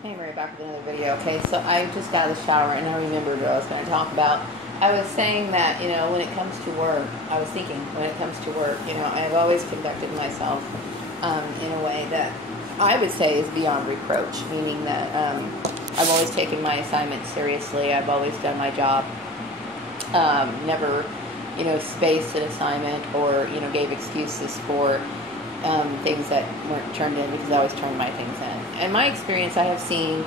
Hey, Mary, back with another video. Okay, so I just got out of the shower and I remembered what I was going to talk about. I was saying that, when it comes to work, I was thinking when it comes to work, I've always conducted myself in a way that I would say is beyond reproach, meaning that I've always taken my assignments seriously. I've always done my job. Never, spaced an assignment or, gave excuses for things that weren't turned in, because I always turned my things in. And my experience, I have seen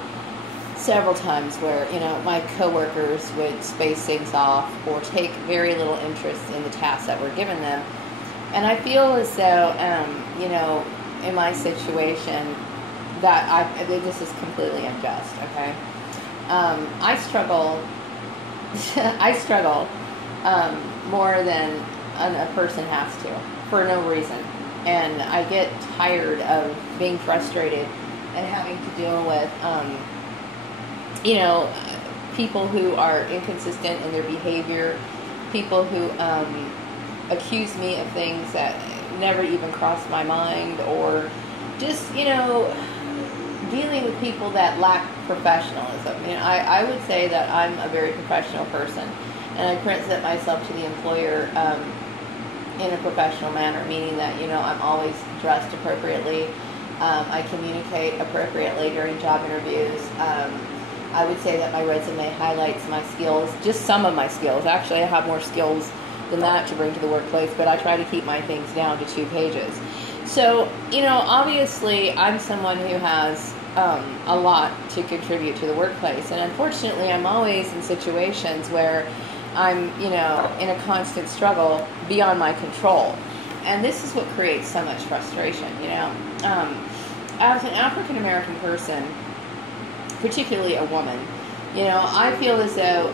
several times where, my coworkers would space things off or take very little interest in the tasks that were given them. And I feel as though, in my situation, that this is completely unjust, okay? I struggle, I struggle more than a person has to, for no reason. And I get tired of being frustrated and having to deal with, people who are inconsistent in their behavior, people who accuse me of things that never even crossed my mind, or just, dealing with people that lack professionalism. I would say that I'm a very professional person, and I present myself to the employer in a professional manner, meaning that, I'm always dressed appropriately. I communicate appropriately during job interviews. I would say that my resume highlights my skills, just some of my skills. Actually, I have more skills than that to bring to the workplace, but I try to keep my things down to 2 pages. So, obviously, I'm someone who has a lot to contribute to the workplace, and unfortunately, I'm always in situations where I'm, in a constant struggle beyond my control. And this is what creates so much frustration, As an African-American person, particularly a woman, I feel as though,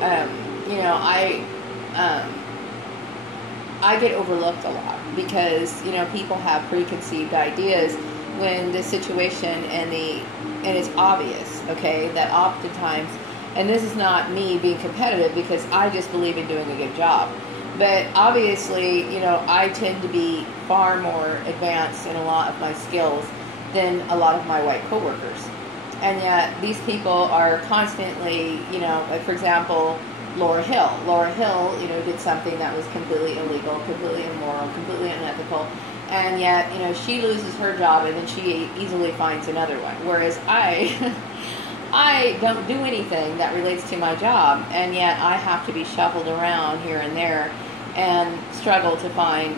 I get overlooked a lot because, people have preconceived ideas when the situation and it's obvious, okay, that oftentimes, and this is not me being competitive because I just believe in doing a good job. But obviously, I tend to be far more advanced in a lot of my skills than a lot of my white coworkers. And yet these people are constantly, like for example, Laura Hill. Laura Hill, did something that was completely illegal, completely immoral, completely unethical. And yet, she loses her job and then she easily finds another one. Whereas I don't do anything that relates to my job, and yet I have to be shuffled around here and there and struggle to find,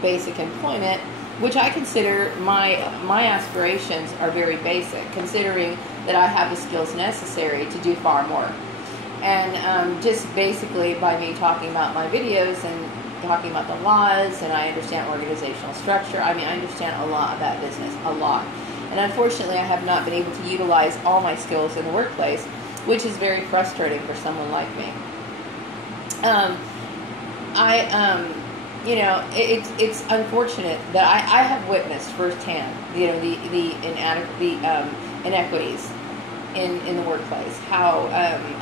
basic employment, which I consider my aspirations are very basic, considering that I have the skills necessary to do far more. And just basically by me talking about my videos and talking about the laws, and I understand organizational structure, I understand a lot about business, a lot. And unfortunately, I have not been able to utilize all my skills in the workplace, which is very frustrating for someone like me. It's unfortunate that I have witnessed firsthand, the inequities in the workplace. How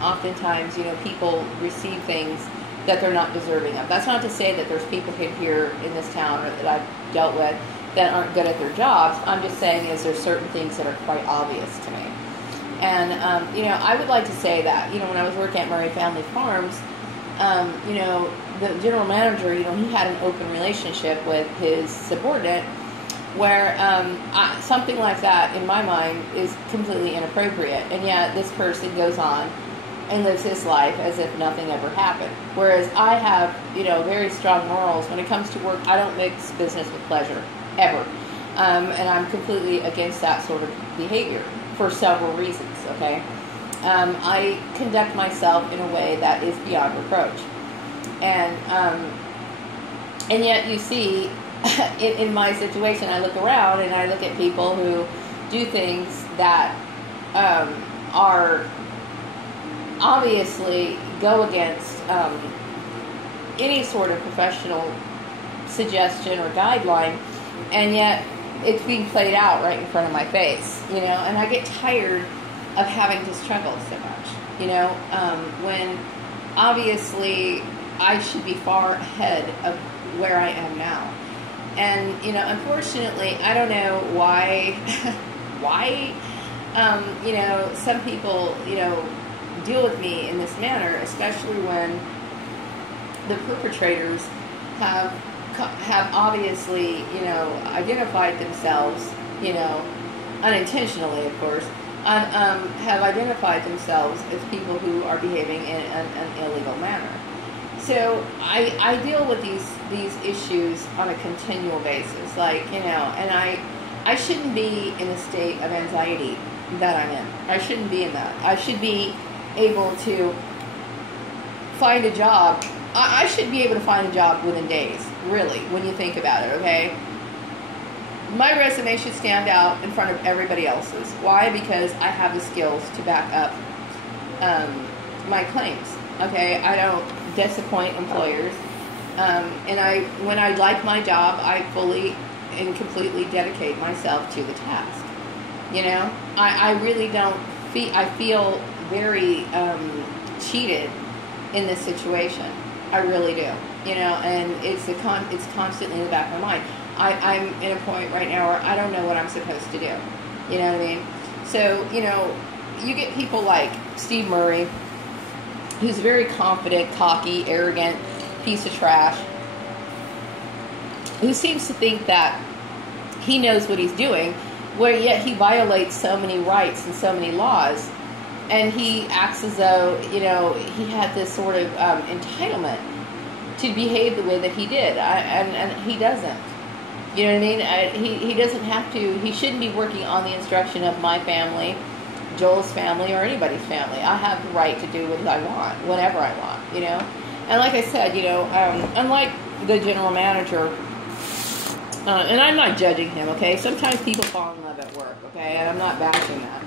oftentimes, people receive things that they're not deserving of. That's not to say that there's people here in this town or that I've dealt with that aren't good at their jobs. I'm just saying is there's certain things that are quite obvious to me. And, I would like to say that, when I was working at Murray Family Farms, the general manager, he had an open relationship with his subordinate where something like that, in my mind, is completely inappropriate. And yet this person goes on and lives his life as if nothing ever happened. Whereas I have, very strong morals. When it comes to work, I don't mix business with pleasure, ever. And I'm completely against that sort of behavior for several reasons, okay? I conduct myself in a way that is beyond reproach. And yet you see, in my situation, I look around and I look at people who do things that are obviously go against any sort of professional suggestion or guideline, and yet it's being played out right in front of my face, and I get tired of having to struggle so much, when obviously I should be far ahead of where I am now. And, unfortunately, I don't know why some people, deal with me in this manner, especially when the perpetrators have obviously, identified themselves, unintentionally, of course, have identified themselves as people who are behaving in an illegal manner. So I deal with these issues on a continual basis, and I shouldn't be in a state of anxiety that I'm in. I shouldn't be in that. I should be able to find a job. I should be able to find a job within days, really, when you think about it, okay? My resume should stand out in front of everybody else's. Why? Because I have the skills to back up my claims, okay? I don't disappoint employers. When I like my job, I fully and completely dedicate myself to the task. I really don't I feel very cheated in this situation. I really do. And it's constantly in the back of my mind. I'm in a point right now where I don't know what I'm supposed to do. You know what I mean? So, you get people like Steve Murray, who's a very confident, cocky, arrogant piece of trash, who seems to think that he knows what he's doing, where yet he violates so many rights and so many laws, and he acts as though, he had this sort of entitlement to behave the way that he did, and he doesn't. You know what I mean? He doesn't have to. He shouldn't be working on the instruction of my family, Joel's family, or anybody's family. I have the right to do what I want, whenever I want, And like I said, unlike the general manager, and I'm not judging him, okay? Sometimes people fall in love at work, okay? And I'm not bashing that.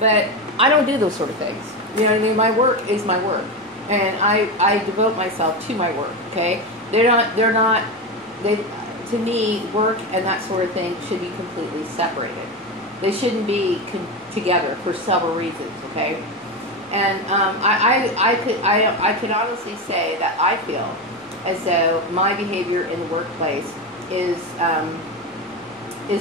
But I don't do those sort of things. You know what I mean? My work is my work. And I devote myself to my work, okay? To me, work and that sort of thing should be completely separated. They shouldn't be together for several reasons, okay? And I could honestly say that I feel as though my behavior in the workplace is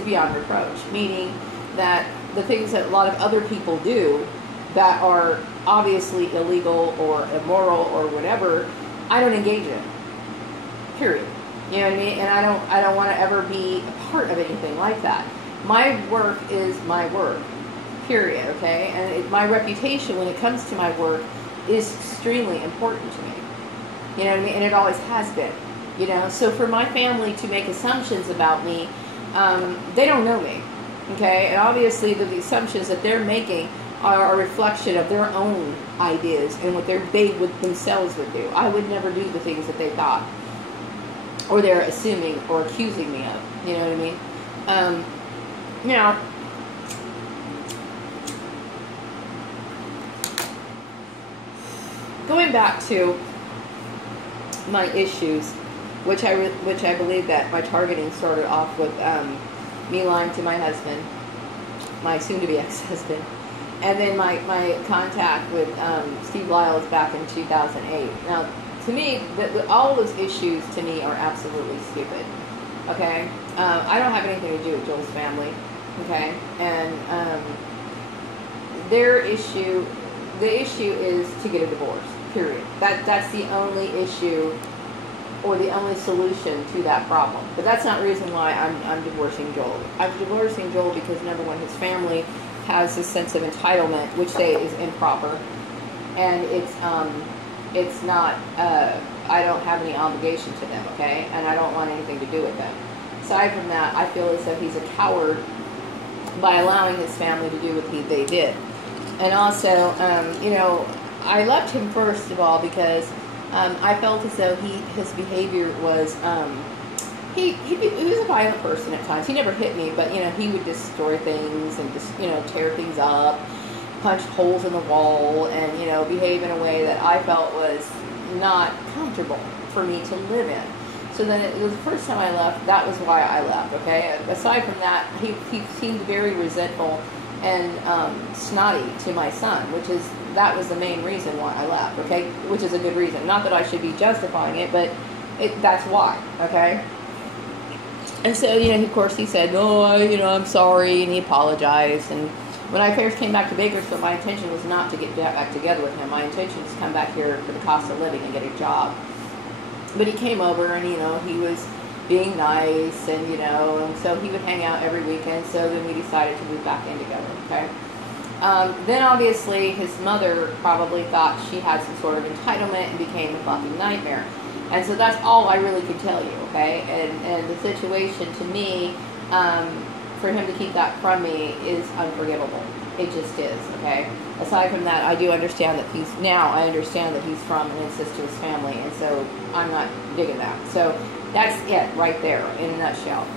beyond reproach, meaning that the things that a lot of other people do that are obviously illegal or immoral or whatever, I don't engage in. Period. You know what I mean? And I don't want to ever be a part of anything like that. My work is my work. Period. Okay? And my reputation when it comes to my work is extremely important to me. You know what I mean? And it always has been. So for my family to make assumptions about me, they don't know me. Okay? And obviously the assumptions that they're making are a reflection of their own ideas and what they themselves would do. I would never do the things that they thought, or they're assuming or accusing me of. You know what I mean? Now, going back to my issues, which I believe that my targeting started off with me lying to my husband, my soon-to-be ex-husband, and then my contact with Steve Lyles back in 2008. Now, to me, all those issues to me are absolutely stupid. Okay, I don't have anything to do with Joel's family. Okay, and the issue is to get a divorce. Period. That's the only issue, or the only solution to that problem. But that's not the reason why I'm divorcing Joel. I'm divorcing Joel because, number one, his family has this sense of entitlement, which is improper, and it's not. I don't have any obligation to them, okay, and I don't want anything to do with them. Aside from that, I feel as though he's a coward by allowing his family to do what they did, and also, I left him first of all because I felt as though his behavior was. He was a violent person at times. He never hit me, but he would destroy things and just tear things up, punch holes in the wall, and behave in a way that I felt was not comfortable for me to live in. So then it was the first time I left. That was why I left. Okay. Aside from that, he seemed very resentful and snotty to my son, that was the main reason why I left. Okay, which is a good reason. Not that I should be justifying it, but that's why. Okay. And so, of course, he said, "No, I'm sorry," and he apologized, and When I first came back to Bakersfield, my intention was not to get back together with him. My intention was to come back here for the cost of living and get a job. But he came over, and, you know, he was being nice, and, you know, and so he would hang out every weekend. So then we decided to move back in together, okay? Then obviously his mother probably thought she had some sort of entitlement and became a fucking nightmare. And so that's all I really could tell you, okay? And the situation to me, for him to keep that from me is unforgivable. It just is, okay? Aside from that, I do understand that I understand that he's from an incestuous family, and so I'm not digging that. So that's it right there in a nutshell.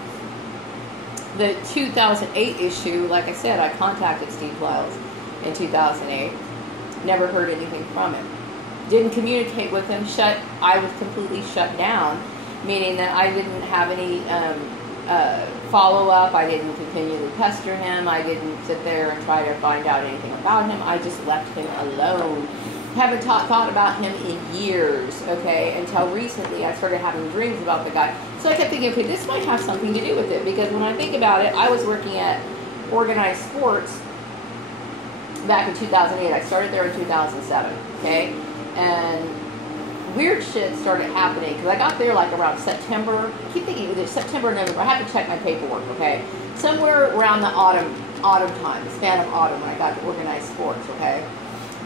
The 2008 issue, like I said, I contacted Steve Wiles in 2008. Never heard anything from him. Didn't communicate with him. I was completely shut down, meaning that I didn't have any follow-up. I didn't continually pester him. I didn't sit there and try to find out anything about him. I just left him alone. Haven't thought about him in years, okay, until recently I started having dreams about the guy. So I kept thinking, okay, this might have something to do with it, because when I think about it, I was working at Organized Sports back in 2008. I started there in 2007, okay, and weird shit started happening, because I got there like around September. I keep thinking either September or November. I have to check my paperwork, okay, somewhere around the autumn time, the span of autumn, when I got to Organized Sports, okay.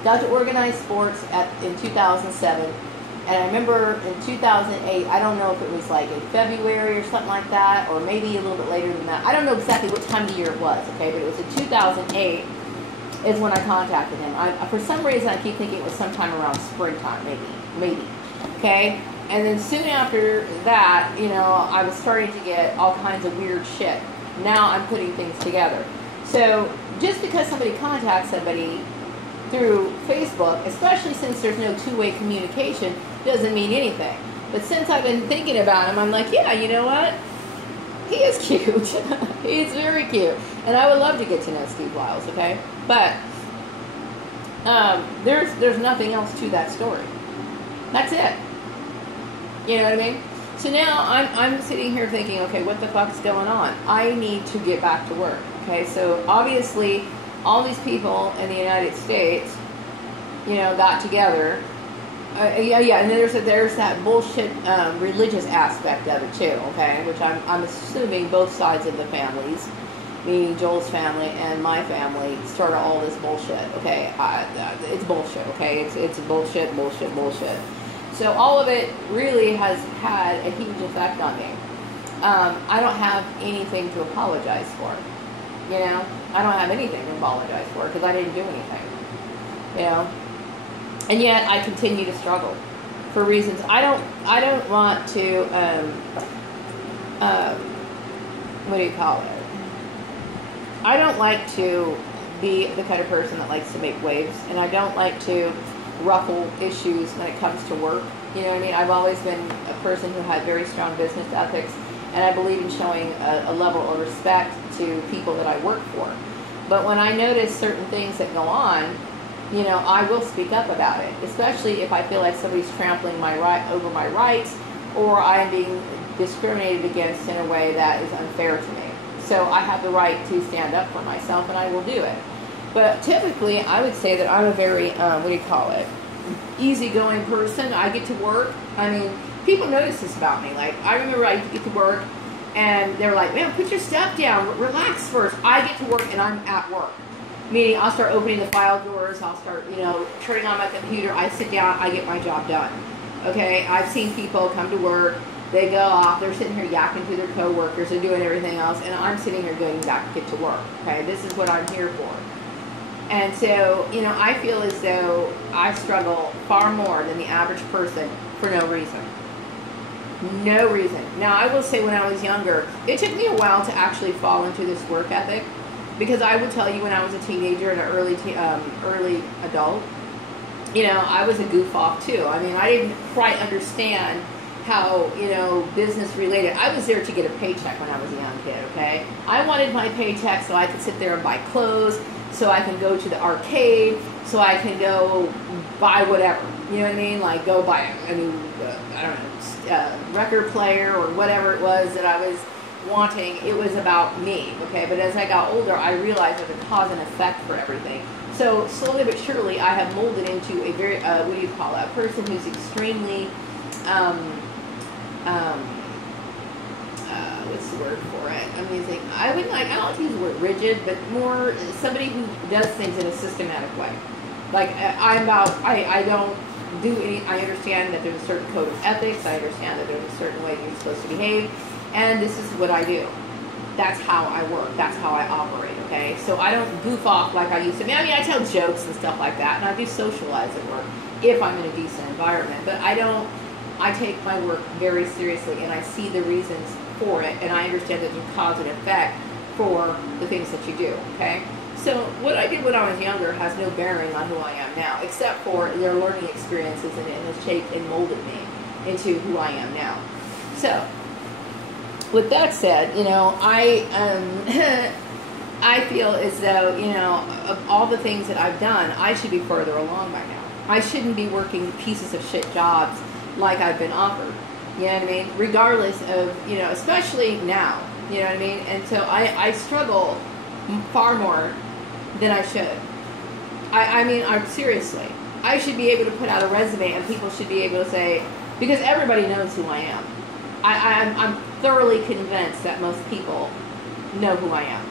Got to Organized Sports in 2007, and I remember in 2008, I don't know if it was like in February or something like that, or maybe a little bit later than that. I don't know exactly what time of the year it was, okay, but it was in 2008 is when I contacted him. For some reason, I keep thinking it was sometime around springtime, maybe, okay? And then soon after that, you know, I was starting to get all kinds of weird shit. Now I'm putting things together. So just because somebody contacts somebody through Facebook, especially since there's no two-way communication, doesn't mean anything. But since I've been thinking about him, I'm like, yeah, you know what? He is cute. He's very cute. And I would love to get to know Steve Wiles, okay? But there's nothing else to that story. That's it. You know what I mean? So now I'm sitting here thinking, okay, what the fuck's going on? I need to get back to work, okay? So obviously, all these people in the United States, you know, got together. And there's that bullshit religious aspect of it too, okay? Which I'm assuming both sides of the families, meaning Joel's family and my family, started all this bullshit, okay? It's bullshit, okay? It's bullshit. So all of it really has had a huge effect on me. I don't have anything to apologize for. You know, I don't have anything to apologize for because I didn't do anything. You know, and yet I continue to struggle for reasons I don't want to. What do you call it? I don't like to be the kind of person that likes to make waves, and I don't like to ruffle issues when it comes to work. You know what I mean? I've always been a person who had very strong business ethics. And I believe in showing a level of respect to people that I work for. But when I notice certain things that go on, you know, I will speak up about it, especially if I feel like somebody's trampling over my rights, or I'm being discriminated against in a way that is unfair to me. So I have the right to stand up for myself, and I will do it. But typically, I would say that I'm a very, easygoing person. I get to work. I mean, people notice this about me. Like, I remember I get to work, and they're like, man, put your stuff down. Relax first. I get to work, and I'm at work. Meaning, I'll start opening the file drawers. I'll start, you know, turning on my computer. I sit down. I get my job done. Okay? I've seen people come to work. They go off. They're sitting here yakking to their coworkers. They're doing everything else. And I'm sitting here going back to get to work. Okay? This is what I'm here for. And so, you know, I feel as though I struggle far more than the average person for no reason. No reason. Now, I will say when I was younger, it took me a while to actually fall into this work ethic, because I would tell you when I was a teenager and an early adult, you know, I was a goof off too. I mean, I didn't quite understand how, you know, business related. I was there to get a paycheck when I was a young kid, okay? I wanted my paycheck so I could sit there and buy clothes, so I can go to the arcade, so I can go buy whatever. You know what I mean? Like, go buy a new, record player or whatever it was that I was wanting, it was about me, okay? But as I got older, I realized there's a cause and effect for everything. So slowly but surely, I have molded into a very, what do you call that, person who's extremely, what's the word for it? Amazing. I don't like to use the word rigid, but more somebody who does things in a systematic way. Like, I don't do any, I understand that there's a certain code of ethics, I understand that there's a certain way you're supposed to behave, and this is what I do. That's how I work, that's how I operate, okay? So I don't goof off like I used to. I mean, I tell jokes and stuff like that, and I do socialize at work if I'm in a decent environment, but I take my work very seriously, and I see the reasons for it, and I understand that there's cause and effect for the things that you do, okay? So what I did when I was younger has no bearing on who I am now, except for their learning experiences, and it has shaped and molded me into who I am now. So, with that said, you know, I feel as though, you know, of all the things that I've done, I should be further along by now. I shouldn't be working pieces of shit jobs like I've been offered. You know what I mean? Regardless of, you know, especially now. You know what I mean? And so I struggle far more than I should. I mean, seriously. I should be able to put out a resume and people should be able to say, because everybody knows who I am. I'm thoroughly convinced that most people know who I am.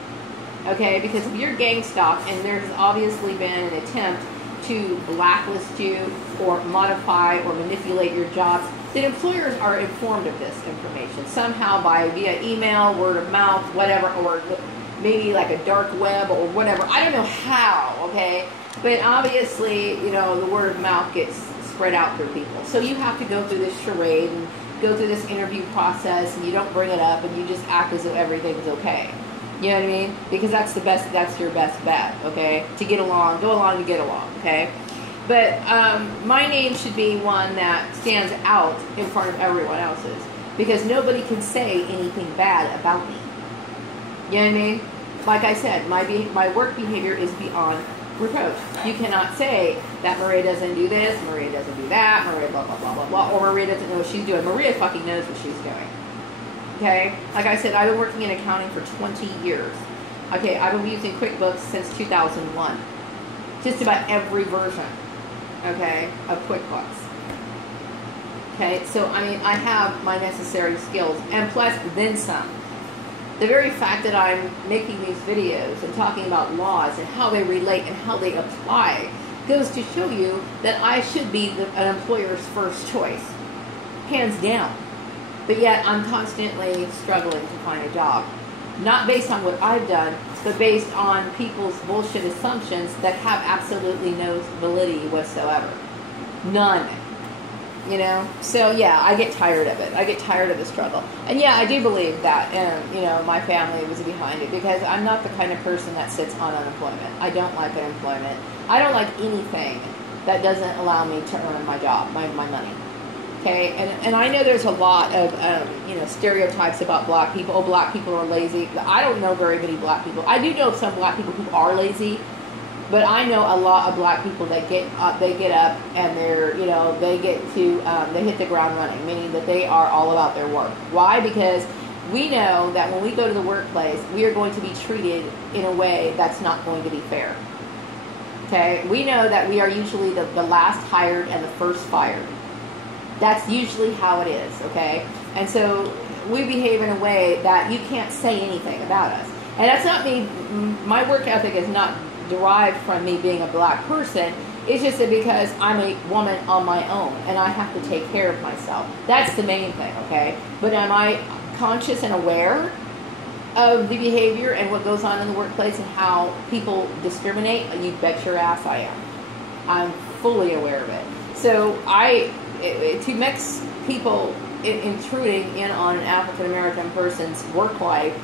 Okay? Because if you're gang stalked and there's obviously been an attempt to blacklist you or modify or manipulate your jobs, then employers are informed of this information somehow via email, word of mouth, whatever, or maybe like a dark web or whatever. I don't know how, okay? But obviously, you know, the word of mouth gets spread out through people. So you have to go through this charade and go through this interview process, and you don't bring it up and you just act as though everything's okay. You know what I mean? Because that's your best bet, okay? To get along, go along to get along, okay? But my name should be one that stands out in front of everyone else's, because nobody can say anything bad about me. You know what I mean? Like I said, my work behavior is beyond reproach. You cannot say that Maria doesn't do this, Maria doesn't do that, Maria blah, blah, blah, blah, blah, or Maria doesn't know what she's doing. Maria fucking knows what she's doing. Okay? Like I said, I've been working in accounting for 20 years. Okay, I've been using QuickBooks since 2001. Just about every version, okay, of QuickBooks. Okay, so I mean, I have my necessary skills, and plus then some. The very fact that I'm making these videos and talking about laws and how they relate and how they apply goes to show you that I should be an employer's first choice, hands down. But yet I'm constantly struggling to find a job. Not based on what I've done, but based on people's bullshit assumptions that have absolutely no validity whatsoever. None. You know? So yeah, I get tired of it. I get tired of the struggle. And yeah, I do believe that, you know, my family was behind it, because I'm not the kind of person that sits on unemployment. I don't like unemployment. I don't like anything that doesn't allow me to earn my job, my money. Okay, and I know there's a lot of, you know, stereotypes about black people. Oh, black people are lazy. I don't know very many black people. I do know some black people who are lazy, but I know a lot of black people that get up and they're, you know, they get to, they hit the ground running, meaning that they are all about their work. Why? Because we know that when we go to the workplace, we are going to be treated in a way that's not going to be fair. Okay, we know that we are usually the last hired and the first fired. That's usually how it is, okay? And so we behave in a way that you can't say anything about us. And that's not me, my work ethic is not derived from me being a black person. It's just that because I'm a woman on my own and I have to take care of myself. That's the main thing, okay? But am I conscious and aware of the behavior and what goes on in the workplace and how people discriminate? You bet your ass I am. I'm fully aware of it. So to mix people intruding in on an African American person's work life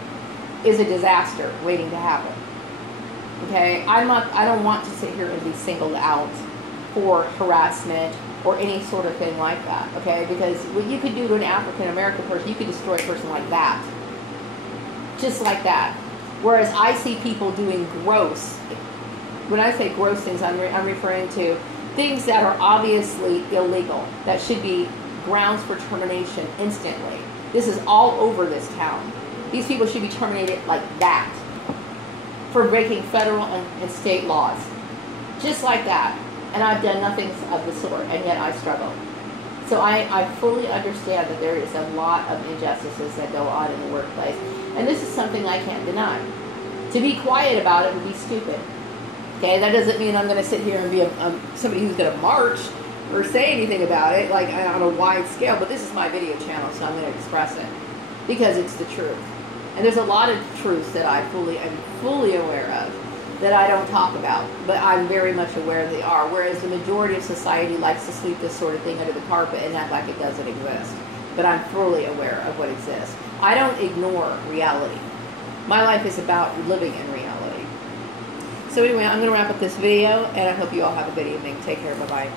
is a disaster waiting to happen. Okay, I don't want to sit here and be singled out for harassment or any sort of thing like that. Okay, because what you could do to an African American person, you could destroy a person like that, just like that. Whereas I see people doing gross. When I say gross things, I'm referring to things that are obviously illegal, that should be grounds for termination instantly. This is all over this town. These people should be terminated like that for breaking federal and state laws. Just like that. And I've done nothing of the sort, and yet I struggle. So I fully understand that there is a lot of injustices that go on in the workplace. And this is something I can't deny. To be quiet about it would be stupid. Okay, that doesn't mean I'm going to sit here and be somebody who's going to march or say anything about it, like on a wide scale. But this is my video channel, so I'm going to express it because it's the truth. And there's a lot of truths that I'm fully aware of that I don't talk about, but I'm very much aware they are. Whereas the majority of society likes to sweep this sort of thing under the carpet and act like it doesn't exist. But I'm fully aware of what exists. I don't ignore reality. My life is about living in reality. So anyway, I'm going to wrap up this video, and I hope you all have a good evening. Take care. Bye-bye.